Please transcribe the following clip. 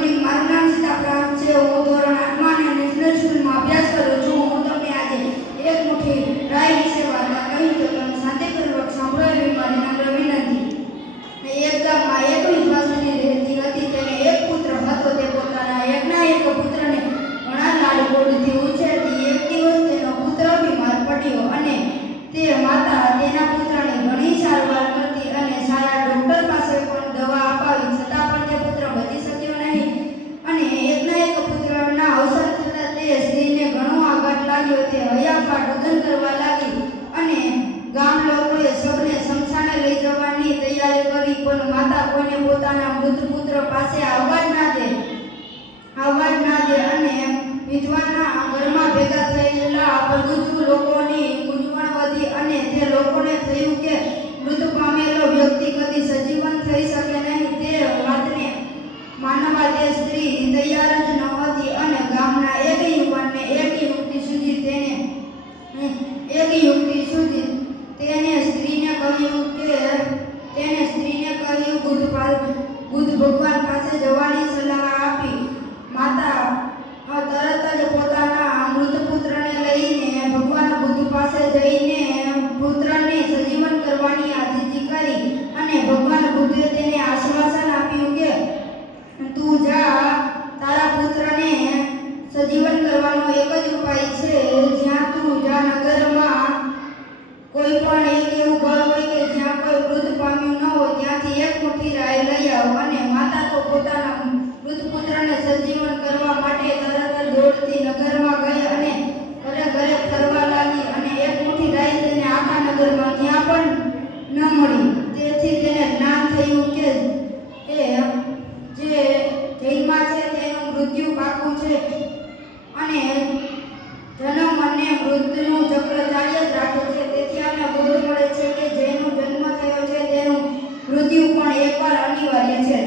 Morning. મારું નામ સીતા પ્રાણ છે. હું ધોરણ 8માં અને નેશનલ સ્કૂલમાં અભ્યાસ કરું છું. હું તમને આજે એક મુઠ્ઠી રાઈ વિશે વાર્તા કહીશ તો તમે શાંતિપૂર્વક સાંભળો એવી મારી નમ્ર વિનંતી. એક ગામમાં એક વિધવા સ્ત્રી રહેતી હતી. તેને એક પુત્ર હતો. તે પોતાના એકના એક પુત્રને ઘણા લાડકોડથી ઉછેરતી. એક દિવસ તેનો પુત્ર બીમાર પડ્યો અને તે માતા તેના પુત્રની ઘણી સારવાર કરતી અને સારા ડોક્ટર પાસે પણ દવા અપાવી, છતાં પણ તે પુત્ર બચી શક્યો નહીં. અને એકના એક પુત્રના અવસાન થતાં તે સ્ત્રીને ઘણો આઘાત લાગ્યો. તે હૈયાફાટ રુદન કરવા લાગી અને ગામ લોકોએ સૌને સ્મશાને લઈ જવાની તૈયારી કરી, પણ માતા કોઈને પોતાના મૃત પુત્ર પાસે આવવા જ ના દે. અને વિધવાના ઘરમાં ભેગા થયેલા બુજુર્ગ લોકોની મૂંઝવણ વધી અને તે લોકોને થયું કે મૃત પામેલો વ્યક્તિ કદી સજીવન થઈ શકે નહીં. તે વાતને માનવા તે સ્ત્રી તૈયાર જ નહોતી અને ગામના એક યુવાનને એક યુક્તિ સૂઝી. તેને સ્ત્રીને કહ્યું બુદ્ધ ભગવાન પાસે જવાની સલાહ આપી. માતા તરત જ પોતાના મૃત પુત્રને લઈને ભગવાન બુદ્ધ પાસે જઈને પુત્રને સજીવન કરવાની આજીજી કરી અને ભગવાન બુદ્ધે તેને આશ્વાસન આપ્યું કે તું જા, તારા પુત્રને સજીવન કરવાનો એક જ ઉપાય છે. જ્યાં તું જા નગરમાં કોઈ પણ એક એવું ઘર હોય કે જ્યાં કોઈ વૃદ્ધ પામ્યું ન હોય, ત્યાંથી એક મુઠ્ઠી રાઈ લઈ આવ. અને માતા તો પોતાના મૃત પુત્રને સજીવન કરવા માટે તરત જ દોડતી નગરમાં ગઈ અને ઘરે ઘરે ફરવા લાગી. અને એક મુઠ્ઠી રાઈ તેને આખા નગરમાં ક્યાં પણ ન મળી. તેથી તેને જ્ઞાન થયું કે જે જન્મા છે તેનું મૃત્યુ પાકું છે અને જન્મ અને મૃત્યુનું ચક્ર ચાલ્ય જ રાખે છે. તેથી આપણે બોધ મળે છે કે જેનો જન્મ થયો છે તેનું મૃત્યુ પણ એકવાર અનિવાર્ય છે.